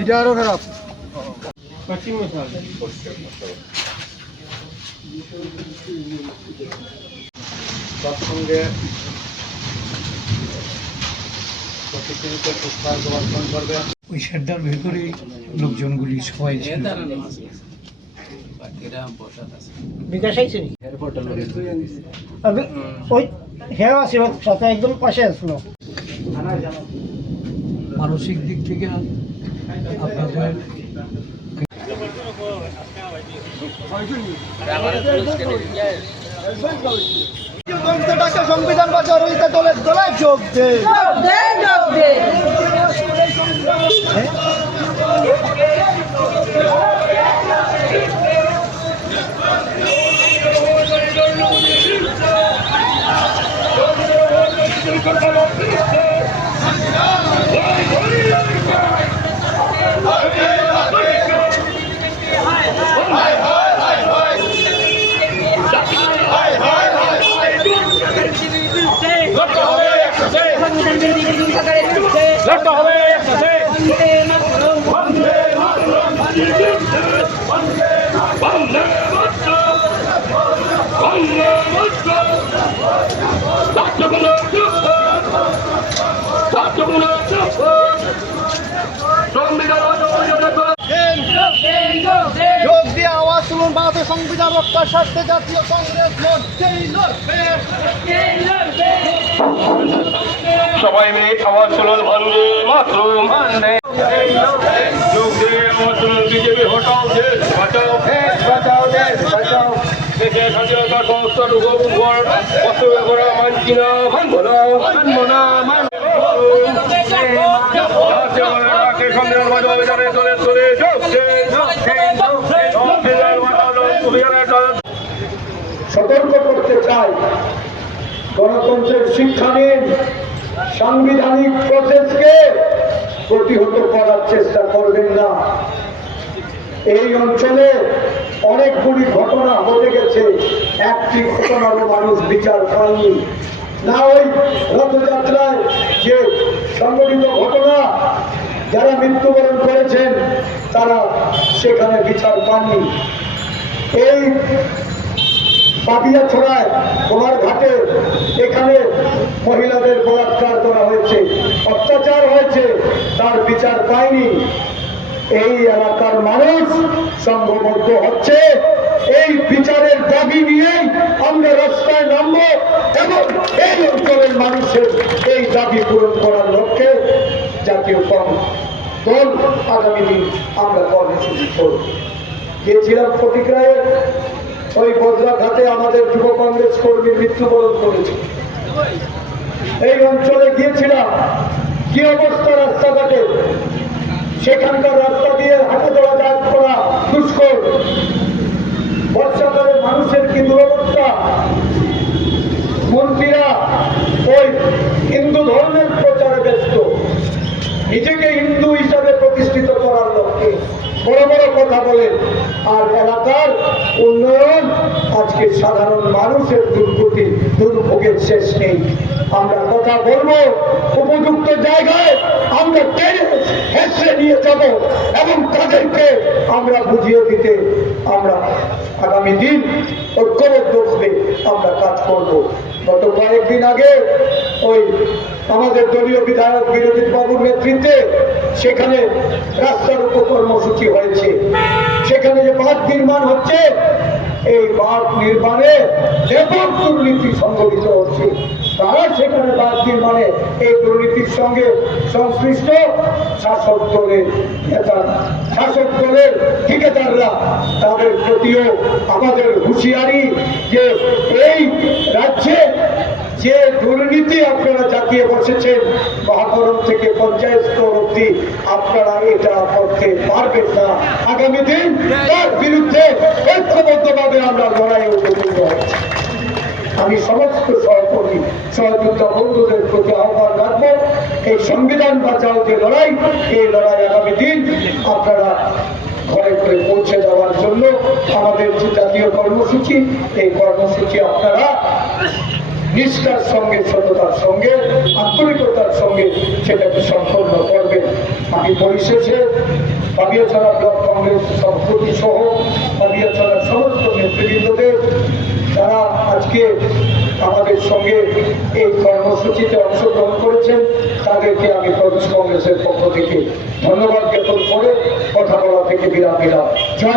এটা আরও খারাপ ওই শেডটার ভেতরেই লোকজনগুলি সবাই ছিল। বিকাশ আইছে নি? ওই হ্যাঁ আছে একদম পাশে আসলো মানসিক দিক থেকে আপনাদের সংবিধান বাজার হইতে দলের দলায় যোগ দে। যোগ দিয়ে আওয়াজ সংবিধান রক্ষার স্বার্থে জাতীয় কংগ্রেস সবাই মিলে আওয়াজ তুলুন বন্দে মাতরম বন্দে যোগ দিয়ে আওয়াজ তুলুন বিজেপি, হটাও দেশ, বাঁচাও দেশ বাঁচাও দেশ, বাঁচাও। দেশের স্বাধীনতা সমস্ত রূপর করা মানছি না মানব না মানব না মানব সংবিধান বাঁচাও অভিযানে চলে চলে যোগ দে সংবিধান বাঁচাও অভিযানে চলে সতর্ক করতে চাই। গণতন্ত্রের শিক্ষা নিন। সাংবিধানিক প্রসেসকে প্রতিহত করার চেষ্টা করবেন না। এই অঞ্চলে অনেকগুলি ঘটনা ঘটে গেছে। একটি ঘটনারও মানুষ বিচার পায়নি। না ওই রথযাত্রায় যে সংগঠিত ঘটনা, যারা মৃত্যুবরণ করেছেন, তারা সেখানে বিচার পাননি। এই পাপিয়া ছড়ায় মহিলাদের বলাৎকার করা হয়েছে, অত্যাচার হয়েছে, তার বিচার পায়নি। এই এলাকার মানুষ সংঘবদ্ধ হচ্ছে। এই বিচারের দাবি নিয়েই আমরা রাস্তায় নামবো এবং এই অঞ্চলের মানুষের এই দাবি পূরণ করার লক্ষ্যে জাতীয় কম দল আগামী দিন আমরা কর্মসূচি করব। গিয়েছিলাম রায়ের ওই বজ্রাঘাতে আমাদের যুব কংগ্রেস কর্মী মৃত্যুবরণ করেছে। এই অঞ্চলে গিয়েছিলাম। কি অবস্থা রাস্তাঘাটে? সেখানকার রাস্তা দিয়ে হাঁটা চলাচল করা দুষ্কর। বর্ষাকালে মানুষের কি দুরবস্থা? মন্ত্রীরা ওই হিন্দু ধর্মের প্রচারে ব্যস্ত। নিজেকে হিন্দু হিসাবে প্রতিষ্ঠিত করার লক্ষ্যে বড় বড় কথা বলেন। আর এলাকার উন্নয়ন আজকে সাধারণ মানুষের দুর্গতি, দুর্ভোগের শেষ নেই। আমরা কথা বলব উপযুক্ত জায়গায় আমরা টেনে হেসে নিয়ে যাব এবং তাদেরকে আমরা বুঝিয়ে দিতে আমরা আগামী দিন ঐক্যবদ্ধভাবে আমরা কাজ করব। গত কয়েকদিন আগে ওই আমাদের দলীয় বিধায়ক বিরোধী বাবুর নেতৃত্বে সেখানে রাস্তার উপর কর্মসূচি হয়েছে। সেখানে যে বাঁধ নির্মাণ হচ্ছে, এই বাঁধ নির্মাণে ব্যাপক দুর্নীতি সংঘটিত হচ্ছে। তারা সেখানে বাঁধ নির্মাণে এই দুর্নীতির সঙ্গে সংশ্লিষ্ট শাসক দলের নেতা শাসক দলের ঠিকাদাররা তাদের প্রতিও আমাদের হুঁশিয়ারি যে এই রাজ্যে যে দুর্নীতি আপনারা জাতিয়ে বসেছেন, মহাকরণ থেকে পঞ্চায়েত স্তর অব্দি আপনারা এটা করতে পারবেন না। আগামী দিন তার বিরুদ্ধে ঐক্যবদ্ধভাবে আমরা লড়াইয়ে উপনীত আমি সমস্ত সহকর্মী সহযোদ্ধা বন্ধুদের প্রতি আহ্বান রাখব। এই সংবিধান বাঁচাও যে লড়াই, এই লড়াই আগামী দিন আপনারা ঘরে ঘরে পৌঁছে দেওয়ার জন্য আমাদের যে জাতীয় কর্মসূচি, এই কর্মসূচি আপনারা নিষ্ঠার সঙ্গে, সততার সঙ্গে, আন্তরিকতার সঙ্গে সেটাকে সম্পন্ন করবেন। আমি পরিশেষে পাবিয়াছড়া ব্লক কংগ্রেস সভাপতি সহ পাবিয়াছড়ার সমস্ত নেতৃবৃন্দদের, যারা আজকে আমাদের সঙ্গে এই কর্মসূচিতে অংশগ্রহণ করেছেন, তাদেরকে আমি প্রদেশ কংগ্রেসের পক্ষ থেকে ধন্যবাদ জ্ঞাপন করে কথা বলা থেকে বিরাম জয়